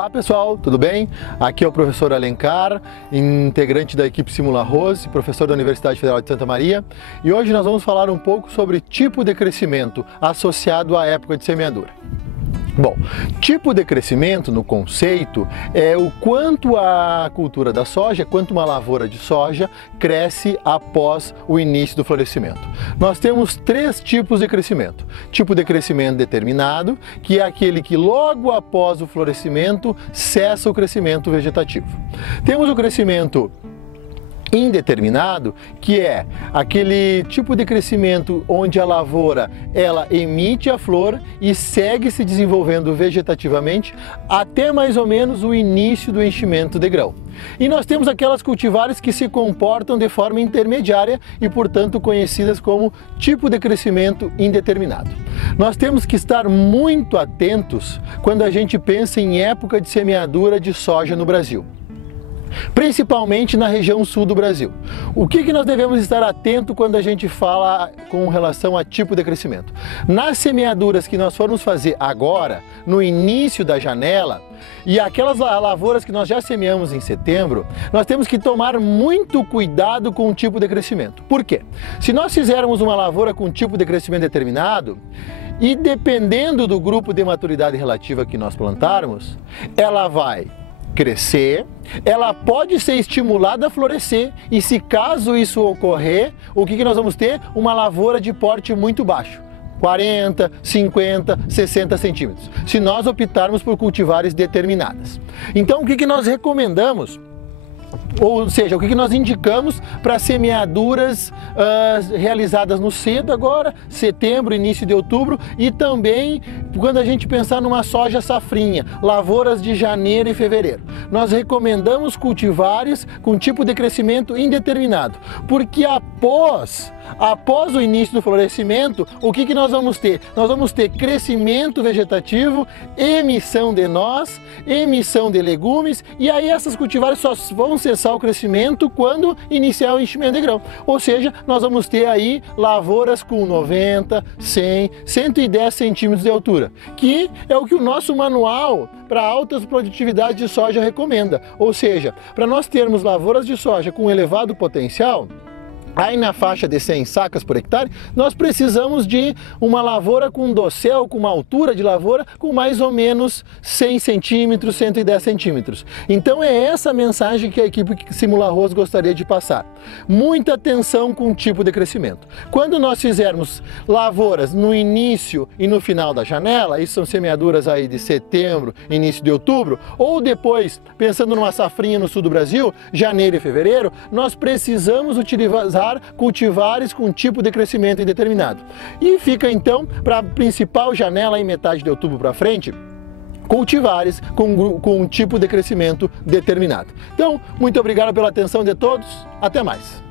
Olá pessoal, tudo bem? Aqui é o professor Alencar, integrante da equipe Simula Arroz, professor da Universidade Federal de Santa Maria, e hoje nós vamos falar um pouco sobre tipo de crescimento associado à época de semeadura. Bom, tipo de crescimento no conceito é o quanto a cultura da soja, quanto uma lavoura de soja cresce após o início do florescimento. Nós temos três tipos de crescimento. Tipo de crescimento determinado, que é aquele que logo após o florescimento cessa o crescimento vegetativo. Temos o crescimento indeterminado, que é aquele tipo de crescimento onde a lavoura ela emite a flor e segue se desenvolvendo vegetativamente até mais ou menos o início do enchimento de grão. E nós temos aquelas cultivares que se comportam de forma intermediária e, portanto, conhecidas como tipo de crescimento indeterminado. Nós temos que estar muito atentos quando a gente pensa em época de semeadura de soja no Brasil, principalmente na região sul do Brasil. O que nós devemos estar atento quando a gente fala com relação a tipo de crescimento? Nas semeaduras que nós formos fazer agora, no início da janela, e aquelas lavouras que nós já semeamos em setembro, nós temos que tomar muito cuidado com o tipo de crescimento. Por quê? Se nós fizermos uma lavoura com tipo de crescimento determinado, e dependendo do grupo de maturidade relativa que nós plantarmos, ela vai crescer, ela pode ser estimulada a florescer, e se caso isso ocorrer, o que nós vamos ter? Uma lavoura de porte muito baixo, 40, 50, 60 centímetros, se nós optarmos por cultivares determinadas. Então o que nós recomendamos? Ou seja, o que nós indicamos para semeaduras realizadas no cedo agora, setembro, início de outubro, e também quando a gente pensar numa soja safrinha, lavouras de janeiro e fevereiro. Nós recomendamos cultivares com tipo de crescimento indeterminado, porque após o início do florescimento, o que nós vamos ter? Nós vamos ter crescimento vegetativo, emissão de nós, emissão de legumes, e aí essas cultivares só vão cessar o crescimento quando iniciar o enchimento de grão. Ou seja, nós vamos ter aí lavouras com 90, 100, 110 centímetros de altura, que é o que o nosso manual para altas produtividades de soja recomenda. Ou seja, para nós termos lavouras de soja com elevado potencial, aí na faixa de 100 sacas por hectare, nós precisamos de uma lavoura com dossel, com uma altura de lavoura com mais ou menos 100 centímetros, 110 centímetros. Então é essa mensagem que a equipe Simula Arroz gostaria de passar. Muita atenção com o tipo de crescimento. Quando nós fizermos lavouras no início e no final da janela, isso são semeaduras aí de setembro, início de outubro, ou depois, pensando numa safrinha no sul do Brasil, janeiro e fevereiro, nós precisamos utilizar cultivares com tipo de crescimento indeterminado. E fica então para a principal janela em metade de outubro para frente, cultivares com um tipo de crescimento determinado. Então, muito obrigado pela atenção de todos, até mais!